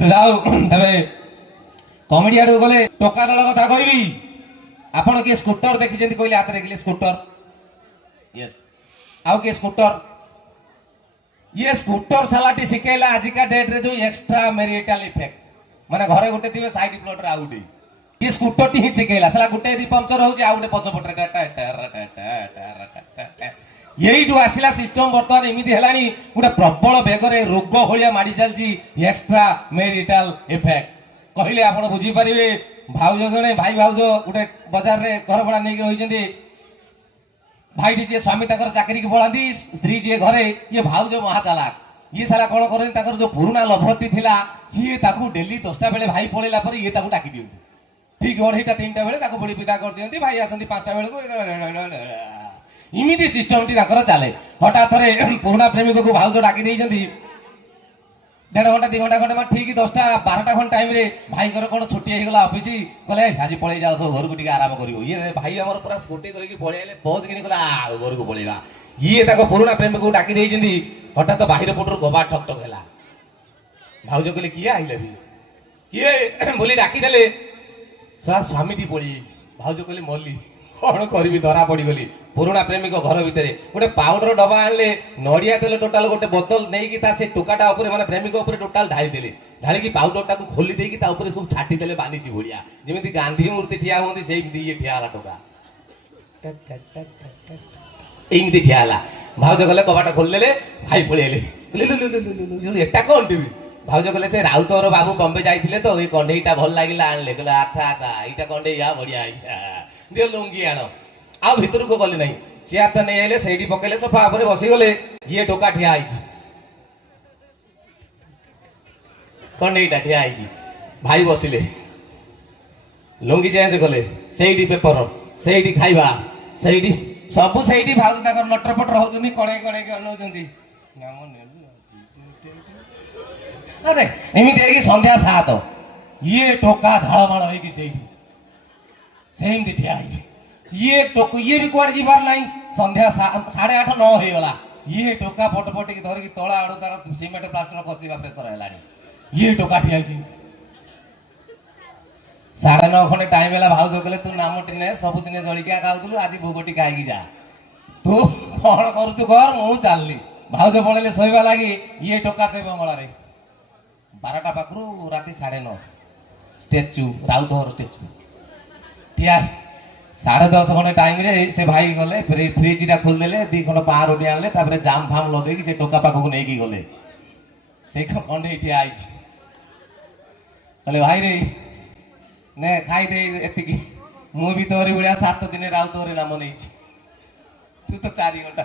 जाऊ तबे कमेडी आड़ गले टोका दल कथा कहबी आपण किए स्कूटर देखी कहले हाथ देखिले स्कूटर यस आउ किए स्कूटर ये स्कूटर सालाटी शिखेला आजिका डेट रे जो एक्स्ट्रा मैरिटल इफेक्ट माने घरे गोटे थिबे साइड प्लॉट रे आउटे ये स्कूटर टी ही शिखेला साला गोटे दी पंक्चर होउची आउटे पछपटरे यही आसला सिस्टम बर्तमान एमती है गोटे प्रबल बेगर रोग भाया माड़ी चलती एक्स्ट्रा मैरिटल इफेक्ट कहले आप बुझीपारे भाउज जड़े भाई भाउज गोटे बजार रे घर भड़ा नहीं रही भाईटी जी स्वामी तक चाकरी की पढ़ाती स्त्री जी घरे ये भाउज महा चालाक ये सारा कौन कर जो पुराना लभरती थिला सी डेली 10टा बेले भाई पलैला ये डाकी दिखती ठीक 2टा 3टा बेले बड़ी विदा कर दिखती भाई आसती 5टा बेलू इमिटी सिस्टम टी चले हठात थे पुराना प्रेमिक को भाउज डाकी देती 1.5 घंटा 2 घंटा खंडे ठीक 10टा 12टा खंड टाइम रे भाई कौन छुट्टी होगा ऑफिस कहले आज पलि जाओ सब घर को आराम कर ये भाई आम पूरा स्कूटी धरिकी पलैले बस कि घर को पलैया ये पुराना प्रेमिक को डाकी देती हठात बाहर पटर गबा ठक ठक है भाउज कहले किए आइले भी किए बोली डाकीदे सारा स्वामी टी पलि भाउज कहले मल्ली कौन करी धरा पड़गली पुराना प्रेमिक घर भितर गोटे पाउडर डबा आनले नड़िया तेल टोटाल गोटे बोतल नहीं से टोकाटा माने प्रेमिक टोटाल ढाई देले ढाली पाउडर टाक खोली देकी सब छाटी देले बानिसी भड़िया जमी गांधी मूर्ति ठिया होती से ये ठिया टोका एमती ठिया भाउज गले कबाटा खोलदेले भाई पलैले एटा कौन टीवी भाउज कहले से राउतर बाबू बम्बे जाइए तो ये कंडेईटा भल लगे आनले कहले अच्छा अच्छा यहाँ कंडे बढ़िया दियो लुंगी आण आ भितर को गले ना चेयरटा नहीं आइले से पकेले सोफा पर बसीगले ये टोका ठिया कंडेईटा ठिया भाई बसिले लुंगी चेंज कले से पेपर से खाइबा से सबू से भाउज नटर पटर होती कड़े कड़े अनाउंट अरे एमती संध्या 7 ये टोका झाड़माड़ होमती ठिया ये टोक ये भी कौन जीवार ना संध्या 8:30 9 हो गला ये टोका फटफट की धरिकी तला आड़ तार सीमेंट प्लास्टर कषा प्रेसर है ये टोका ठिया 9:30 खंडे टाइम है भाउज कहले तू नामटी ने सबुदिन जलिया खाऊ आज भोगटी खाई जा तू कौन करुचु घर मु चलनी भाउज पलैले शोवा लगी ये टोका से बंगल 12टा पाखु राति 9:30 स्टेचू राउतहर स्टेचू ठिया 10:30 खंडे टाइम रे से भाई गले फ्रिज खोलदेले 2 खंड पा रोटी आनले जाम फाम लगे से टोका पाखक नहीं गले से खंडे ठिया कहले भाई रे ने खाई दे एतिकी मु भी तोरी भाया 7 दिन राउतहर नाम नहीं तू तो 4 घंटा